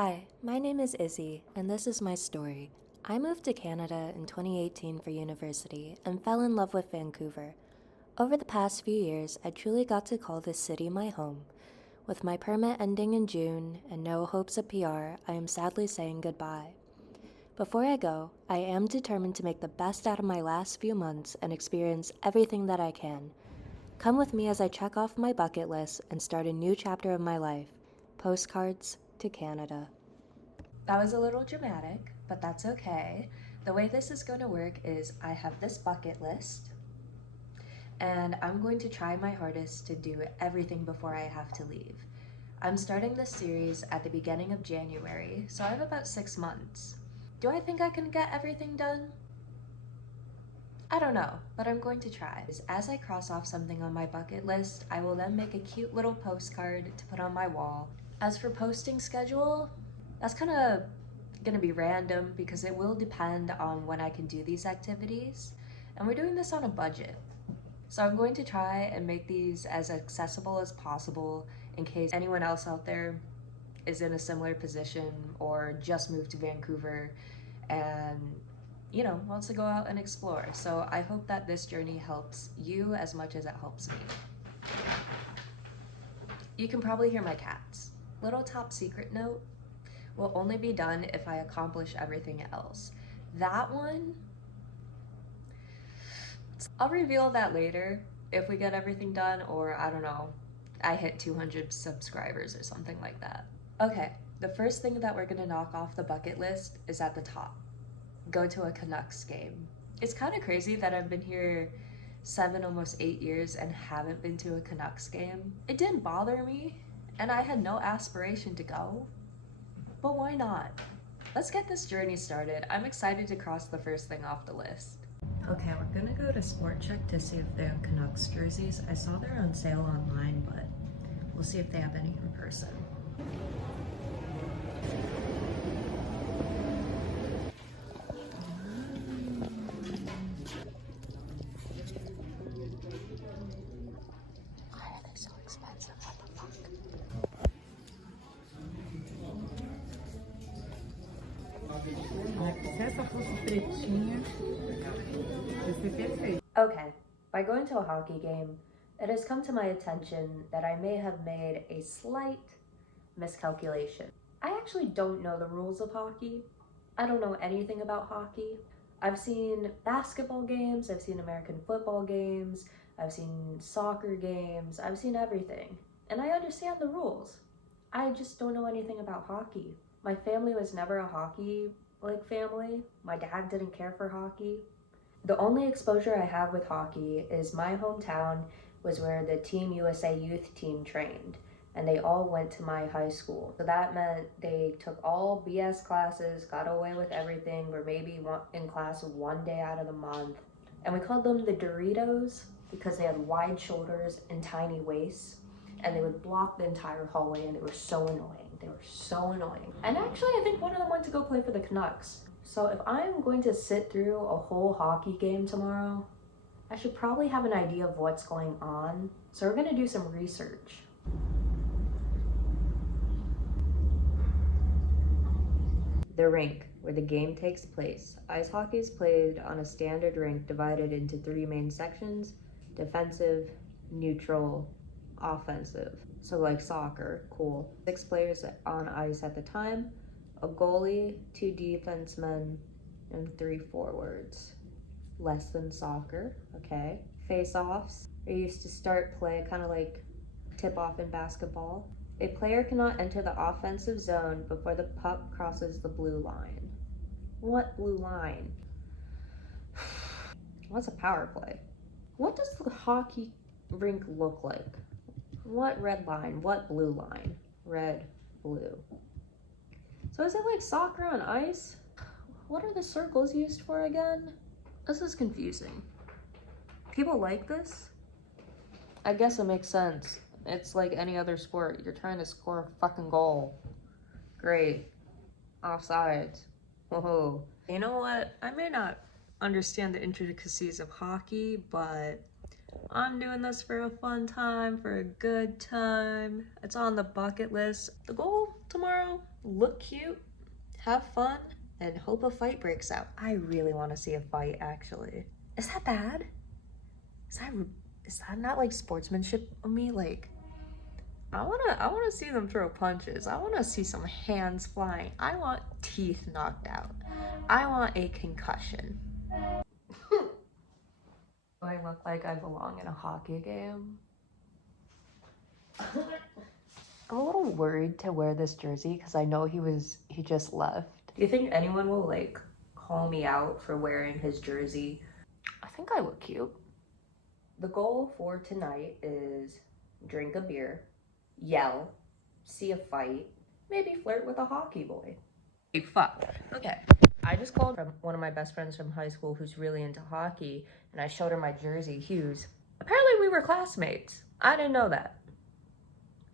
Hi, my name is Izzy, and this is my story. I moved to Canada in 2018 for university and fell in love with Vancouver. Over the past few years, I truly got to call this city my home. With my permit ending in June and no hopes of PR, I am sadly saying goodbye. Before I go, I am determined to make the best out of my last few months and experience everything that I can. Come with me as I check off my bucket list and start a new chapter of my life. Postcards to Canada. That was a little dramatic, but that's okay. The way this is going to work is I have this bucket list, and I'm going to try my hardest to do everything before I have to leave. I'm starting this series at the beginning of January, so I have about 6 months. Do I think I can get everything done? I don't know, but I'm going to try. As I cross off something on my bucket list, I will then make a cute little postcard to put on my wall. As for posting schedule, that's kind of gonna be random because it will depend on when I can do these activities. And we're doing this on a budget. So I'm going to try and make these as accessible as possible in case anyone else out there is in a similar position or just moved to Vancouver and wants to go out and explore. So I hope that this journey helps you as much as it helps me. You can probably hear my cats. Little top secret note, will only be done if I accomplish everything else. That one, I'll reveal that later if we get everything done, or I don't know, I hit 200 subscribers or something like that. Okay, the first thing that we're gonna knock off the bucket list is at the top. Go to a Canucks game. It's kind of crazy that I've been here 7, almost 8 years and haven't been to a Canucks game. It didn't bother me, and I had no aspiration to go. But why not? Let's get this journey started. I'm excited to cross the first thing off the list. Okay, we're gonna go to Sport Check to see if they have Canucks jerseys. I saw they're on sale online, but we'll see if they have any in person. Why are they so expensive? What the fuck? Okay, by going to a hockey game, it has come to my attention that I may have made a slight miscalculation. I actually don't know the rules of hockey. I don't know anything about hockey. I've seen basketball games, I've seen American football games, I've seen soccer games, I've seen everything. And I understand the rules. I just don't know anything about hockey. My family was never a hockey family. My dad didn't care for hockey. The only exposure I have with hockey is my hometown was where the Team USA youth team trained, and they all went to my high school. So that meant they took all BS classes, got away with everything, or maybe in class 1 day out of the month. And we called them the Doritos because they had wide shoulders and tiny waists, and they would block the entire hallway, and they were so annoying. They were so annoying. And actually, I think one of them went to go play for the Canucks. So if I'm going to sit through a whole hockey game tomorrow, I should probably have an idea of what's going on. So we're gonna do some research. The rink, where the game takes place. Ice hockey is played on a standard rink divided into 3 main sections: defensive, neutral, offensive. So like soccer, cool. 6 players on ice at the time, a goalie, 2 defensemen, and 3 forwards. Less than soccer, okay. Face-offs are used to start play, kind of like tip-off in basketball. A player cannot enter the offensive zone before the puck crosses the blue line. What blue line? What's a power play? What does the hockey rink look like? What red line? What blue line? Red, blue. So is it like soccer on ice? What are the circles used for again? This is confusing. People like this? I guess it makes sense. It's like any other sport. You're trying to score a fucking goal. Great. Offsides. Whoa. You know what? I may not understand the intricacies of hockey, but I'm doing this for a fun time, for a good time. It's on the bucket list. The goal tomorrow, look cute, have fun, and hope a fight breaks out. I really want to see a fight, actually. Is that bad? Is that not like sportsmanship of me? Like, I wanna see them throw punches. I wanna see some hands flying. I want teeth knocked out. I want a concussion. Do I look like I belong in a hockey game? I'm a little worried to wear this jersey because I know he just left. Do you think anyone will like call me out for wearing his jersey? I think I look cute. The goal for tonight is drink a beer, yell, see a fight, maybe flirt with a hockey boy. Hey, fuck. Okay. I just called from one of my best friends from high school who's really into hockey, and I showed her my jersey, Hughes. Apparently we were classmates. I didn't know that.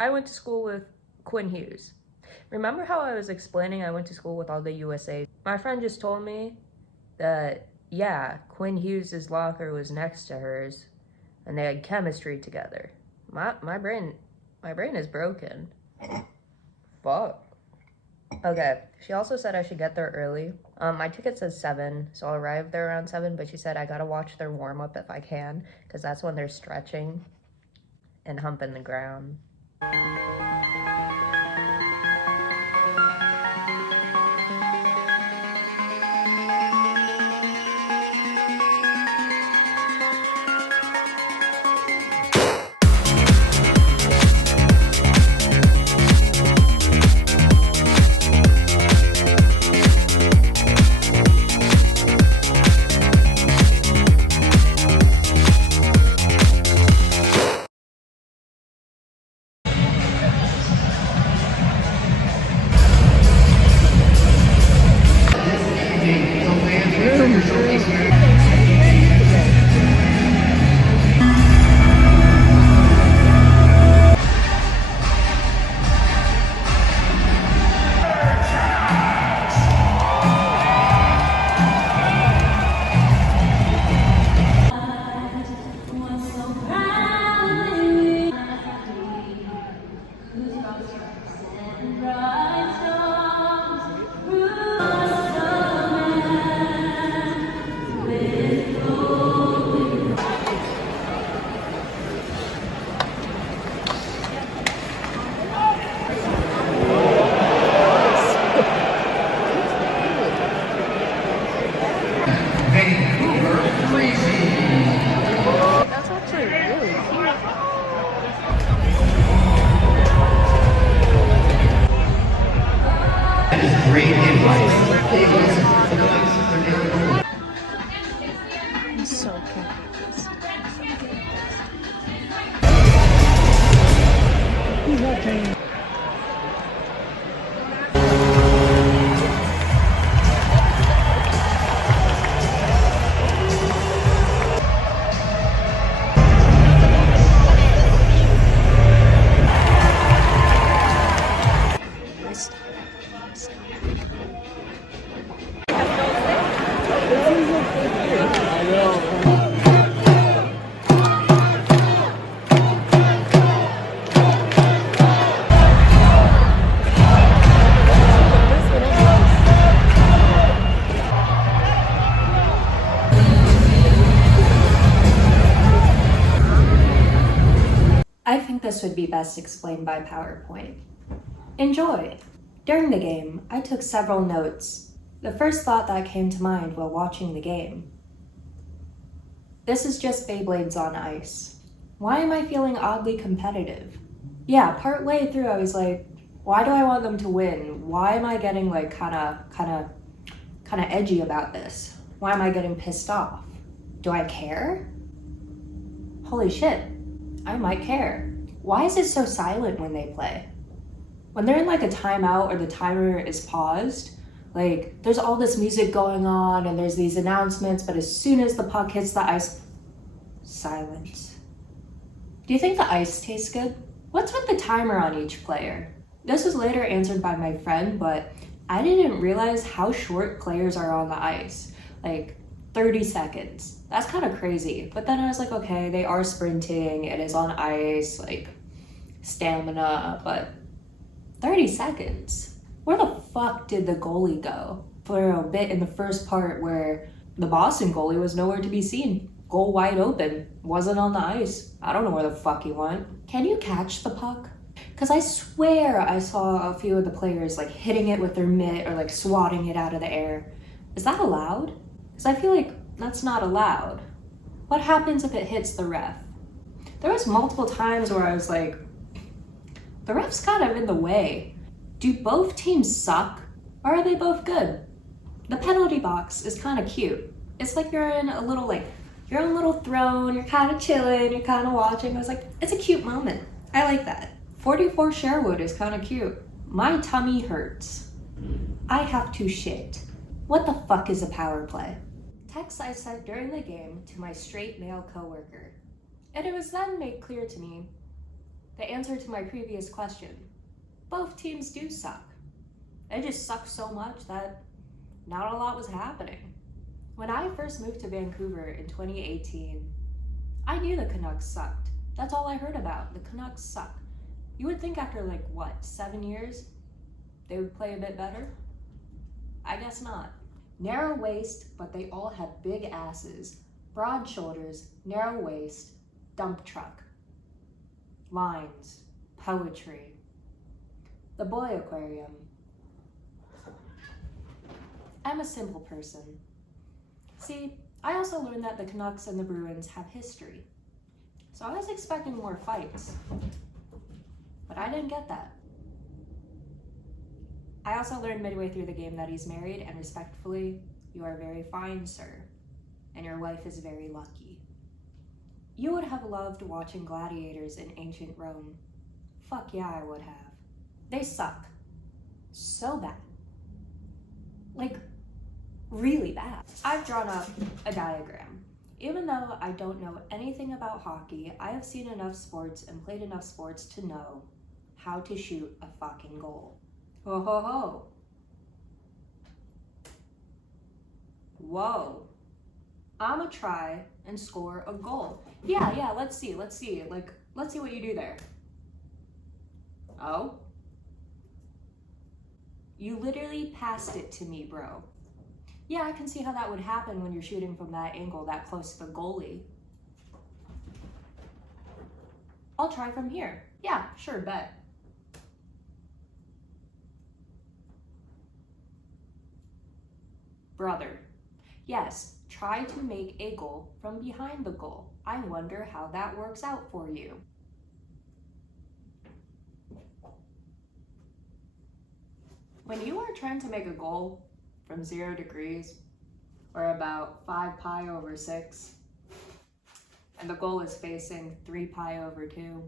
I went to school with Quinn Hughes. Remember how I was explaining I went to school with all the USA? My friend just told me that, yeah, Quinn Hughes' locker was next to hers, and they had chemistry together. My brain is broken. Fuck. Okay, she also said I should get there early. My ticket says 7, so I'll arrive there around 7, but she said I gotta watch their warm-up if I can, because that's when they're stretching and humping the ground. Vancouver, freezing. That's actually really cute. That is great advice. I'm so confused. I think this would be best explained by PowerPoint. Enjoy! During the game, I took several notes. The first thought that came to mind while watching the game. This is just Beyblades on ice. Why am I feeling oddly competitive? Yeah, part way through I was like, why do I want them to win? Why am I getting like kinda edgy about this? Why am I getting pissed off? Do I care? Holy shit, I might care. Why is it so silent when they play? When they're in like a timeout or the timer is paused, like there's all this music going on and there's these announcements, but as soon as the puck hits the ice, silence. Do you think the ice tastes good? What's with the timer on each player? This was later answered by my friend, but I didn't realize how short players are on the ice. Like 30 seconds. That's kind of crazy. But then I was like, okay, they are sprinting, it is on ice, like stamina, but 30 seconds? Where the fuck did the goalie go? For a bit in the first part where the Boston goalie was nowhere to be seen. Goal wide open. Wasn't on the ice. I don't know where the fuck he went. Can you catch the puck? Because I swear I saw a few of the players like hitting it with their mitt or like swatting it out of the air. Is that allowed? Because I feel like that's not allowed. What happens if it hits the ref? There was multiple times where I was like, the ref's kind of in the way. Do both teams suck or are they both good? The penalty box is kind of cute. It's like you're in a little your own little throne, you're kind of chilling, you're kind of watching. I was like, it's a cute moment. I like that. 44 Sherwood is kind of cute. My tummy hurts. I have to shit. What the fuck is a power play? Text I sent during the game to my straight male coworker. And it was then made clear to me the answer to my previous question. Both teams do suck. They just suck so much that not a lot was happening. When I first moved to Vancouver in 2018, I knew the Canucks sucked. That's all I heard about. The Canucks suck. You would think after 7 years, they would play a bit better? I guess not. Narrow waist, but they all have big asses. Broad shoulders, narrow waist, dump truck. Lines, poetry. The Boy Aquarium. I'm a simple person. See, I also learned that the Canucks and the Bruins have history. So I was expecting more fights. But I didn't get that. I also learned midway through the game that he's married, and respectfully, you are very fine, sir. And your wife is very lucky. You would have loved watching gladiators in ancient Rome. Fuck yeah, I would have. They suck. So bad. Really bad. I've drawn up a diagram. Even though I don't know anything about hockey, I have seen enough sports and played enough sports to know how to shoot a fucking goal. Ho ho ho. Whoa. I'ma try and score a goal. Yeah, let's see. Let's see what you do there. Oh? You literally passed it to me, bro. Yeah, I can see how that would happen when you're shooting from that angle that close to the goalie. I'll try from here. Yeah, sure, bet. Brother. Yes, try to make a goal from behind the goal. I wonder how that works out for you. When you are trying to make a goal from 0 degrees, or about 5 pi over 6, and the goal is facing 3 pi over 2,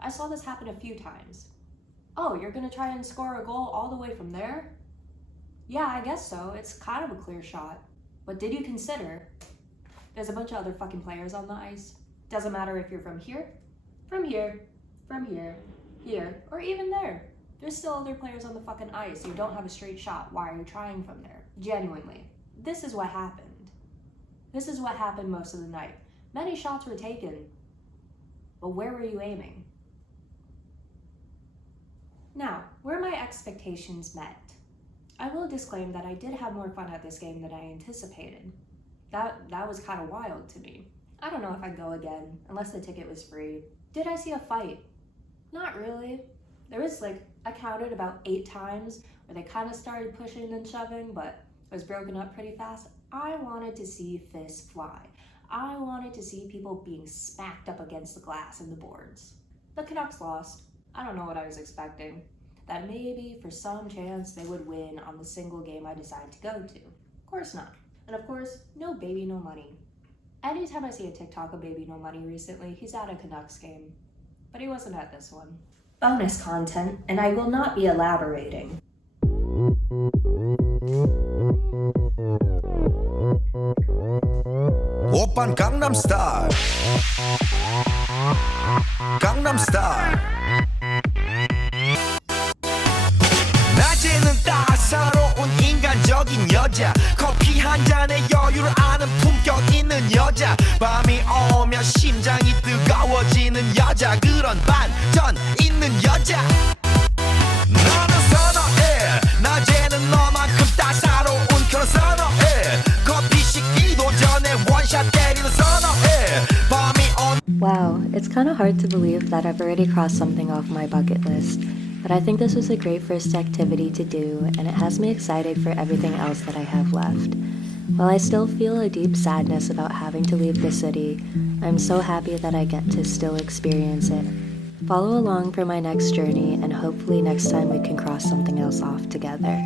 I saw this happen a few times. Oh, you're gonna try and score a goal all the way from there? Yeah, I guess so. It's kind of a clear shot. But did you consider there's a bunch of other fucking players on the ice? Doesn't matter if you're from here, from here, from here, here, or even there. There's still other players on the fucking ice. You don't have a straight shot. Why are you trying from there? Genuinely. This is what happened. This is what happened most of the night. Many shots were taken, but where were you aiming? Now, were my expectations met? I will disclaim that I did have more fun at this game than I anticipated. That was kind of wild to me. I don't know if I'd go again, unless the ticket was free. Did I see a fight? Not really. There was I counted about 8 times where they kind of started pushing and shoving, but it was broken up pretty fast. I wanted to see fists fly. I wanted to see people being smacked up against the glass and the boards. The Canucks lost. I don't know what I was expecting. That maybe, for some chance, they would win on the single game I decided to go to. Of course not. And of course, no baby, no money. Anytime I see a TikTok of baby, no money recently, he's at a Canucks game. But he wasn't at this one. Bonus content, and I will not be elaborating. 오빤 강남스타일 강남스타일 낮에는 따사로운 인간적인 여자 커피 한 잔에 여유를 많은 품격 있는 여자 밤이 오면 심장이 뜨거워지는 여자 그런 반전 있는 여자 너는 선어해 낮에는 너만큼 따사로운 그런 선어해 커피 식기도 전에 원샷 때리는 선어해 밤이 온 Wow, it's kind of hard to believe that I've already crossed something off my bucket list, but I think this was a great first activity to do, and it has me excited for everything else that I have left. While I still feel a deep sadness about having to leave the city, I'm so happy that I get to still experience it. Follow along for my next journey, and hopefully next time we can cross something else off together.